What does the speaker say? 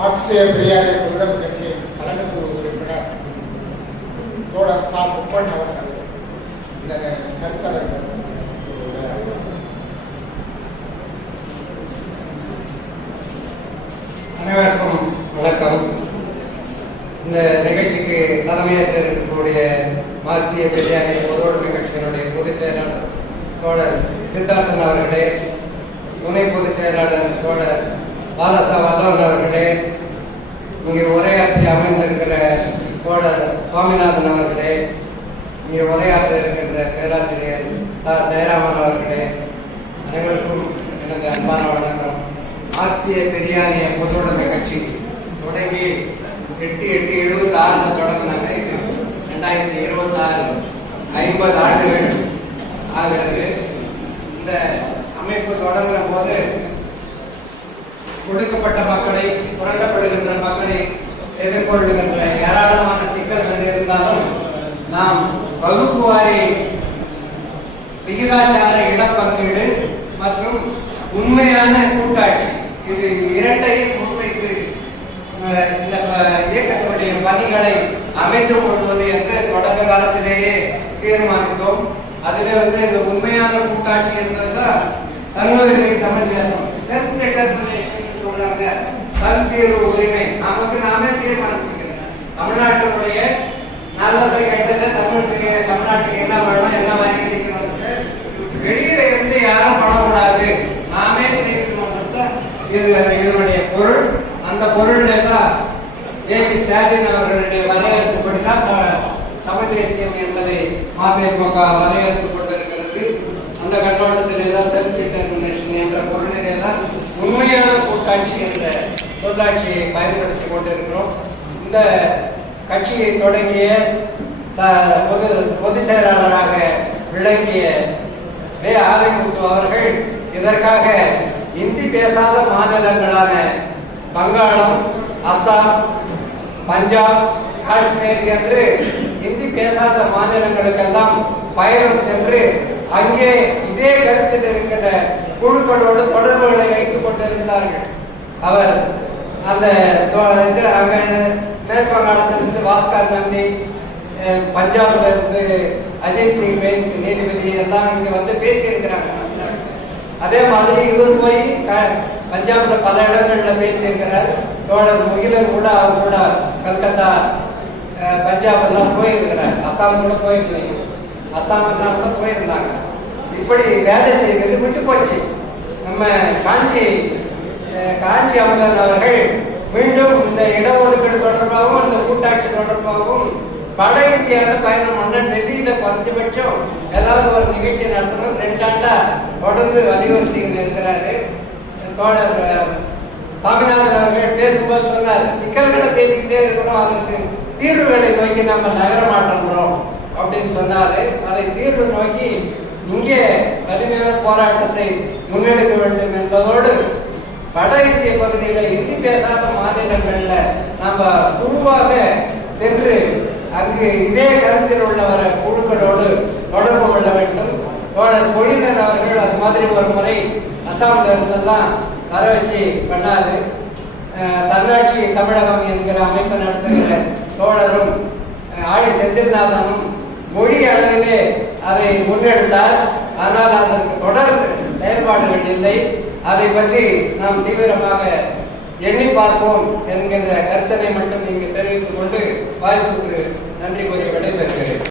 மார்க்சிய பெரியாரிய விடுதலை கட்சியின் கழகக்குழு உறுப்பினர் தோழர் சா முப்பன் அவர்கள் இந்த கருத்தரங்கில் அனைவருக்கும் வணக்கம். இந்த நிகழ்ச்சிக்கு தலைமையேற்று இருக்கக்கூடிய மார்க்சிய பெரியாரிய பொதுவுடைமை கட்சியினுடைய பொதுச் செயலாளர் தோழர் சித்தார்த்தன் அவர்களே, துணை பொதுச் செயலாளர் தோழர் பாலசா வல்லவன் அவர்களே, இங்கே உரையாற்றி அமைந்திருக்கிற தோழர் சுவாமிநாதன் அவர்களே, இங்கே உரையாற்ற இருக்கின்ற பேராசிரியர் ஜெயராமன் அவர்களே, அனைவருக்கும் எனது அன்பான வணக்கம். மார்க்சிய பெரியாரிய பொதுவுடைமை கட்சி தொடங்கி 8/8/76 தொடங்கினாங்க. 2026 50 ஆண்டுகள் ஆகிறது. இந்த அமைப்பு தொடங்குற போது கொடுக்கப்பட்ட மக்களை, புரண்டப்படுகின்ற மக்களை எதிர்கொள்ளுகின்ற ஏராளமான சிக்கல்கள் இருந்தாலும் நாம் வகுப்பு வாரி விகிதாச்சார இடப்பங்கீடு மற்றும் உண்மையான கூட்டாட்சி, இது இரண்டையும் முன்வைத்து இந்த இயக்கத்தினுடைய பணிகளை அமைத்துக் கொள்வது என்று தொடக்க காலத்திலேயே தீர்மானித்தோம். அதிலே இந்த உண்மையான கூட்டாட்சி என்பதுதான் தன்னுரிமை தமிழ் தேசம், செல்ஃப் டிட்டர்மினேஷன் சொல்றாங்க, தன்தீர்வு உரிமை, நமக்கு நாமே தீர்மானிச்சுக்கிறோம். தமிழ்நாட்டினுடைய நல்லதை கெட்டதை தமிழ்நாட்டுக்கு என்ன வேணும், என்ன வாங்கி இருக்கிறோம், வெளியில இருந்து யாரும் பண்ணக்கூடாது, நாமே இதனுடைய பொருள். அந்த பொருள் தான் ஏபி ஸ்டாலின் அவர்களுடைய வரையறுக்கப்படிதான் தமிழ் தேசியம் என்பதை மதிமுக வரையறுத்துக் கொண்டிருக்கிறது. அந்த கண்ணோட்டத்திலே தான் செல்ஃப் டிட்டர்மினேஷன் என்ற பொருளிலே தான் உண்மையான கூட்டாட்சி என்ற சொல்லாட்சியை பயன்படுத்திக் கொண்டிருக்கிறோம். இந்த கட்சியை தொடங்கிய பொதுச் செயலாளராக விளங்கிய ஆதிமுத்து அவர்கள் இதற்காக இந்தி பேசாத மாநிலங்களான வங்காளம், அசாம், பஞ்சாப், காஷ்மீர் என்று இந்தி பேசாத மாநிலங்களுக்கெல்லாம் பயணம் சென்று அங்கே இதே கருத்தில் இருக்கிற குழுக்களோடு தொடர்புகளை வைத்துக் கொண்டிருந்தார்கள். அவர் அந்த மேற்கு வங்காளத்திலிருந்து பாஸ்கர் நந்தி, பஞ்சாப்ல இருந்து அஜித் சிங் பென்ஸ் நீதிபதி எல்லாம் இங்க பேசியிருக்கிறாங்க. அதே மாதிரி இவர் போய் பஞ்சாப்ல பல இடங்கள்ல பேசியிருக்கிறார். தோழர் முகிலர் கூட அவர் கூட கல்கத்தா, பஞ்சாப் எல்லாம் போயிருக்கிறார். அசாம் கூட போயிருந்தீங்க, அசாம் எல்லாம் கூட போயிருந்தாங்க. இப்படி வேலை செய்வது விட்டு போச்சு. நம்ம காஞ்சி அமரன் அவர்கள் மீண்டும் இந்த இடஒதுக்கீடு தொடர்பாகவும் இந்த கூட்டாட்சி தொடர்பாகவும் வட இந்தியாவில பயணம் பண்ண டெல்லியில குறைஞ்சபட்சம் ஏதாவது ஒரு நிகழ்ச்சி நடத்தணும் 2 ஆண்டா தொடர்ந்து வலியுறுத்தி இருக்கிறாரு. தோழர் சாமிநாதன் அவர்கள் பேசும்போது சொன்னார், சிக்கல்களை பேசிக்கிட்டே இருக்கணும், அதற்கு தீர்வுகளை நோக்கி நம்ம நகர மாட்டோம் அப்படின்னு சொன்னாரு. அதை தீர்வு நோக்கி இங்கே வலிமையான போராட்டத்தை முன்னெடுக்க வேண்டும் என்பதோடு வட இந்திய பகுதியில இந்தி பேசாத மாநிலங்கள்ல நம்ம குழுவாக சென்று அங்கு இதே கருத்தில் உள்ளவர குழுக்களோடு தொடர்பு கொள்ள வேண்டும். தோழர் பொழிலர் அவர்கள் அது மாதிரி ஒரு முறை அசாம்ல இருந்தெல்லாம் வர வச்சு பண்ணாரு. தன்னாட்சி தமிழகம் என்கிற அமைப்பு நடத்துகிற தோழரும் ஆடி செந்தில்நாதனும் மொழி அளவிலே அதை முன்னெடுத்தார். ஆனால் அதற்கு தொடர் செயல்பாடுகள் இல்லை. அதை பற்றி நாம் தீவிரமாக எண்ணி பார்ப்போம் என்கின்ற கருத்தனை மட்டும் இங்கு தெரிவித்துக் கொண்டு வாய்ப்புக்கு நன்றி கூறி